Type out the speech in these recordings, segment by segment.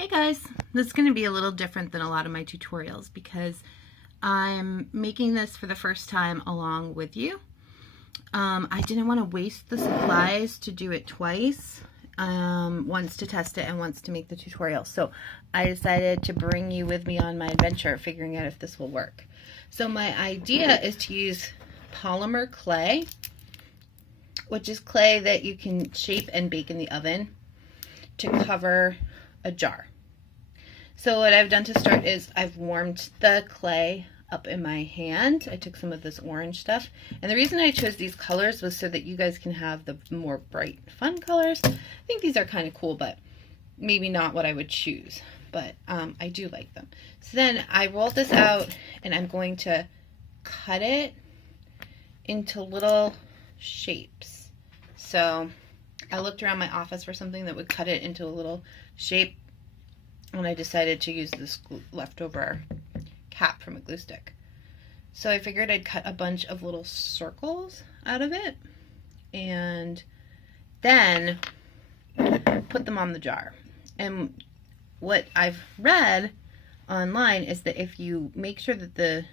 Hey guys, this is going to be a little different than a lot of my tutorials because I'm making this for the first time along with you. I didn't want to waste the supplies to do it twice, once to test it and once to make the tutorial. So I decided to bring you with me on my adventure figuring out if this will work. So my idea is to use polymer clay, which is clay that you can shape and bake in the oven, to cover a jar. So what I've done to start is I've warmed the clay up in my hand. I took some of this orange stuff, and the reason I chose these colors was so that you guys can have the more bright, fun colors. I think these are kind of cool, but maybe not what I would choose, but I do like them. So then I rolled this out, and I'm going to cut it into little shapes. So I looked around my office for something that would cut it into a little shape, and I decided to use this leftover cap from a glue stick. So I figured I'd cut a bunch of little circles out of it and then put them on the jar. And what I've read online is that if you make sure that the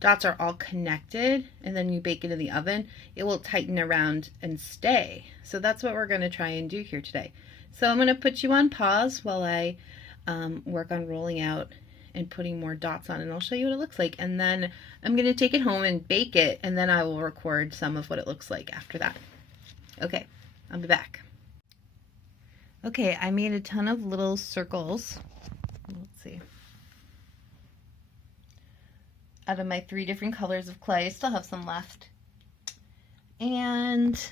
dots are all connected and then you bake it in the oven, it will tighten around and stay. So that's what we're going to try and do here today. So I'm going to put you on pause while I work on rolling out and putting more dots on, and I'll show you what it looks like. And then I'm going to take it home and bake it, and then I will record some of what it looks like after that. Okay, I'll be back. Okay, I made a ton of little circles. Let's see. Out of my 3 different colors of clay. I still have some left. And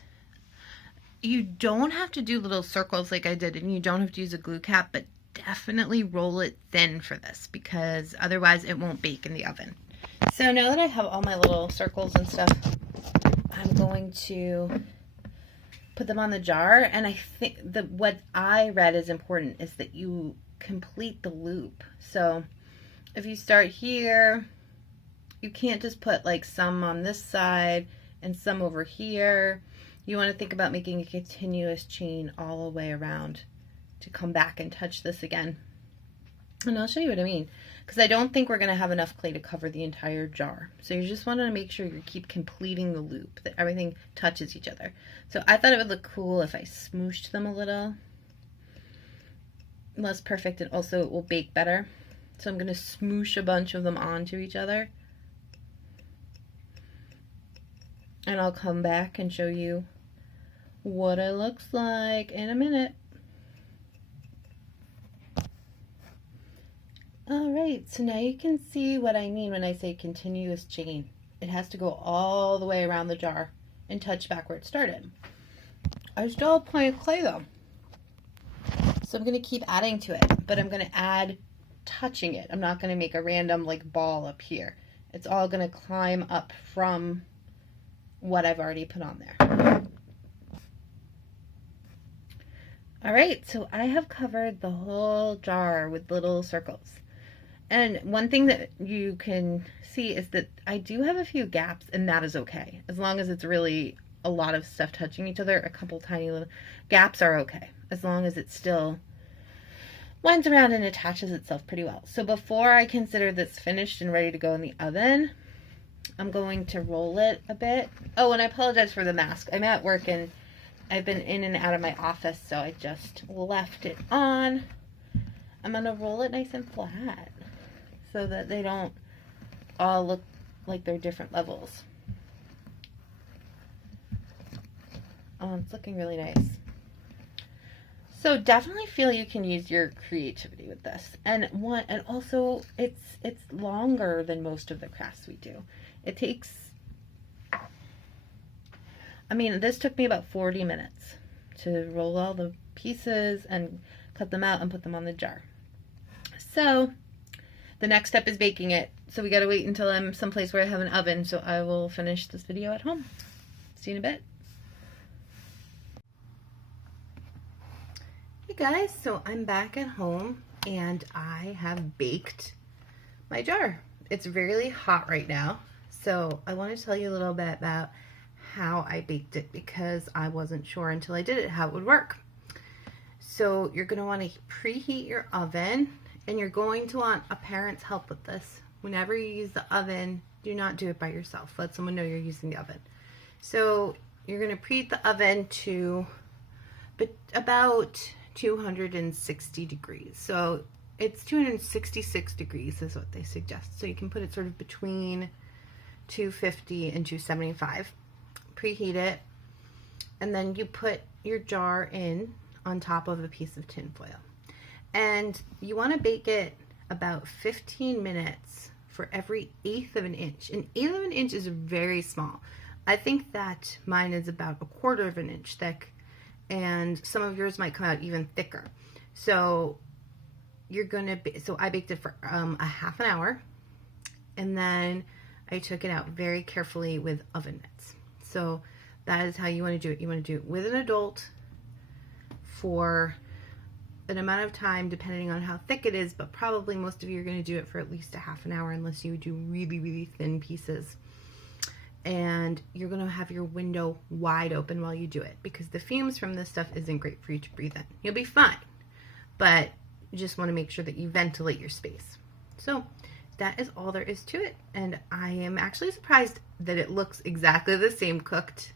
you don't have to do little circles like I did, and you don't have to use a glue cap, but definitely roll it thin for this because otherwise it won't bake in the oven. So now that I have all my little circles and stuff, I'm going to put them on the jar, and I think that what I read is important is that you complete the loop. So if you start here, you can't just put like some on this side and some over here. You want to think about making a continuous chain all the way around to come back and touch this again. And I'll show you what I mean, because I don't think we're going to have enough clay to cover the entire jar. So you just want to make sure you keep completing the loop, that everything touches each other. So I thought it would look cool if I smooshed them a little. Less perfect, and also it will bake better. So I'm going to smoosh a bunch of them onto each other. And I'll come back and show you what it looks like in a minute. Alright, so now you can see what I mean when I say continuous chain. It has to go all the way around the jar and touch back where it started. I still have plenty of clay though. So I'm going to keep adding to it, but I'm going to add touching it. I'm not going to make a random like ball up here. It's all going to climb up from what I've already put on there. Alright, so I have covered the whole jar with little circles. And one thing that you can see is that I do have a few gaps, and that is okay. As long as it's really a lot of stuff touching each other, a couple tiny little gaps are okay. As long as it still winds around and attaches itself pretty well. So before I consider this finished and ready to go in the oven, I'm going to roll it a bit. Oh, and I apologize for the mask. I'm at work and I've been in and out of my office, so I just left it on. I'm going to roll it nice and flat so that they don't all look like they're different levels. Oh, it's looking really nice. So definitely feel you can use your creativity with this. And also it's longer than most of the crafts we do. It takes, I mean, this took me about 40 minutes to roll all the pieces and cut them out and put them on the jar. So the next step is baking it. So we got to wait until I'm someplace where I have an oven. So I will finish this video at home. See you in a bit. Hey guys, so I'm back at home and I have baked my jar. It's really hot right now. So I want to tell you a little bit about how I baked it because I wasn't sure until I did it how it would work. So you're going to want to preheat your oven, and you're going to want a parent's help with this. Whenever you use the oven, do not do it by yourself. Let someone know you're using the oven. So you're going to preheat the oven to about 260 degrees. So it's 266 degrees is what they suggest. So you can put it sort of between 250 and 275. Preheat it, and then you put your jar in on top of a piece of tin foil. And you want to bake it about 15 minutes for every 1/8 of an inch. An 1/8 of an inch is very small. I think that mine is about 1/4 of an inch thick, and some of yours might come out even thicker. So you're gonna so I baked it for a half an hour, and then I took it out very carefully with oven mitts. So that is how you want to do it. You want to do it with an adult for an amount of time depending on how thick it is, but probably most of you are going to do it for at least a half an hour unless you do really, really thin pieces. And you're going to have your window wide open while you do it, because the fumes from this stuff isn't great for you to breathe in. You'll be fine, but you just want to make sure that you ventilate your space. So that is all there is to it, and I am actually surprised that it looks exactly the same cooked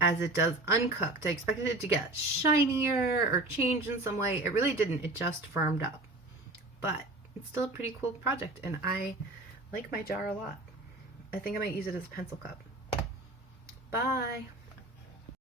as it does uncooked. I expected it to get shinier or change in some way. It really didn't. It just firmed up. But it's still a pretty cool project, and I like my jar a lot. I think I might use it as a pencil cup. Bye!